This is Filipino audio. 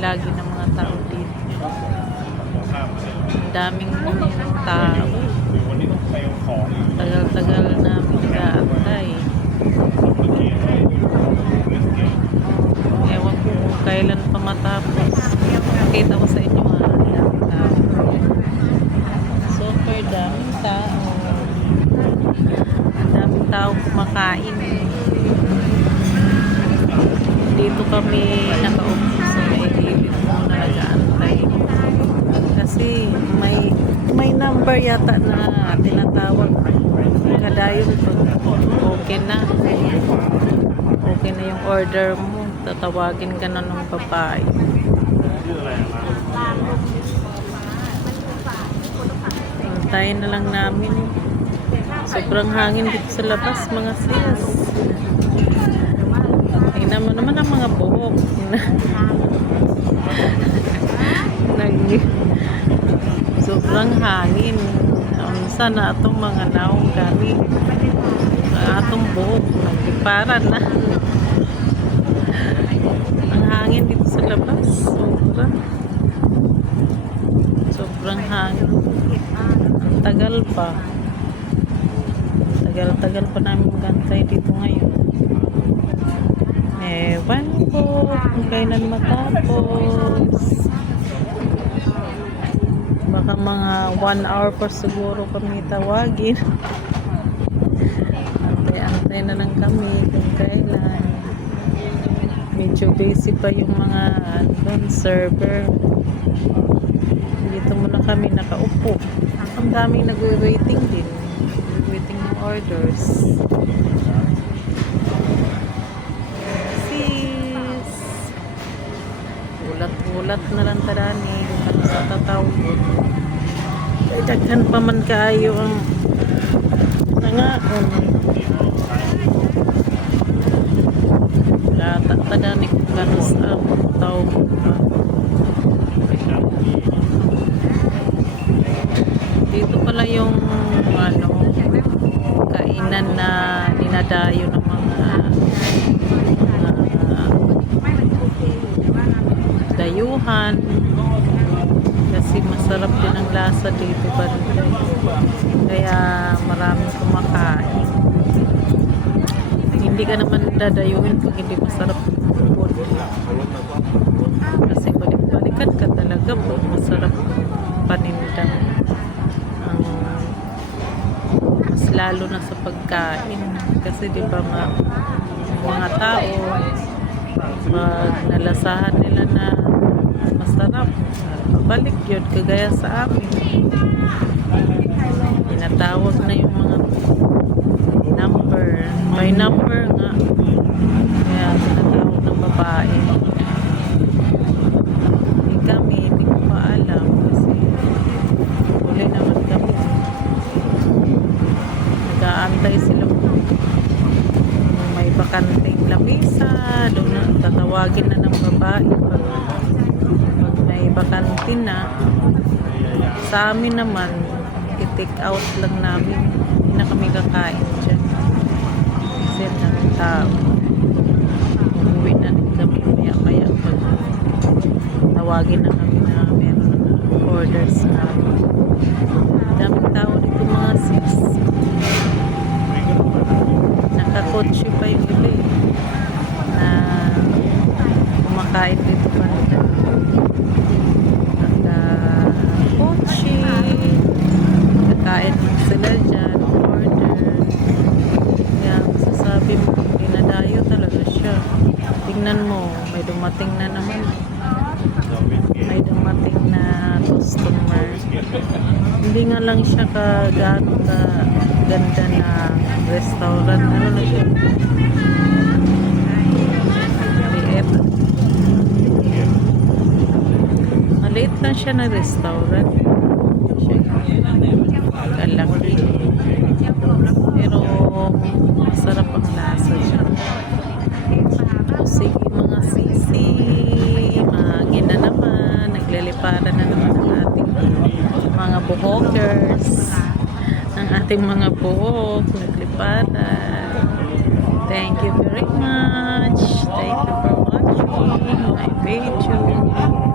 lagi ng mga tao dito. Ang daming tao. Tagal-tagal namin nag-aantay. Ewan ko kung kailan pa matapos. Nakita ko sa inyo daming tao. Super daming tao. Ang daming tao kumakain. Dito kami nakaupo sa may gilid mo na nag-aantay. Kasi may number yata na tinatawag. Kadayon pag okay na yung order mo, tatawagin ka na ng babae. Antayin na lang namin. Sobrang hangin dito sa labas, mga sis. Tingnan mo naman ang mga buhok. Sobrang hangin. Sana atong mga naong gani atong buhok nagdiparan na. Ang hangin dito sa labas, sobrang hangin. Ang tagal pa namin gantay dito ngayon. Ewan ko kung kailan matapos. Baka mga 1 hour pa siguro kami tawagin. Antay na lang kami kung kailan. Medyo busy pa yung mga server. Dito muna kami nakaupo. Ang daming nagwe-waiting din. Waiting ng orders. Sis! Ulat na lang tarani. Kung sa tatawag. Ay, daghan pa man kaayo ang nangaon. Lata tarani kung kanos ang tawag. Dito pala yung kainan na dinadayo ng mga dayuhan kasi masarap din ang lasa dito kaya maraming kumakain. Hindi ka naman dadayuhin pag hindi masarap food kasi balik-balikan ka talaga pag masarap panindang. Mas lalo na sa pagkain kasi di ba mga tao pag nalasahan nila na masarap, babalik yun kagaya sa amin. Tinatawag na yung mga number by number nga, kaya tinatawag ng babae. Kami hindi ko pa alam kasi huli naman kami. Nag-aantay sila kung may bakanting lamisa, doon na tatawagin na ng babae pag may bakantin na. Sa amin naman i-take out lang namin, hindi na kami kakain dyan kasi ang tao. Umuwi na rin kami maya pag tawagin na kami na meron na orders na. Daming tao dito mga sis. Nakakotse pa yung iba na kumakain dito pa nila. Nakakotse, kakain sila dyan, order. Kaya masasabi mo, pinadayo talaga siya. Tingnan mo, may dumating na naman. May dumating na customer. Hindi nga lang siya ganda na restaurant. Ano na siya? Maliit lang siya na restaurant. Kalaki. Pero masarap ang lasa siya. Sige mga sisi, mahangin na naman, nagliliparan na naman ang ating mga buhokers. Ang ating mga buhok, nagliparan. Thank you very much. Thank you for watching. may video.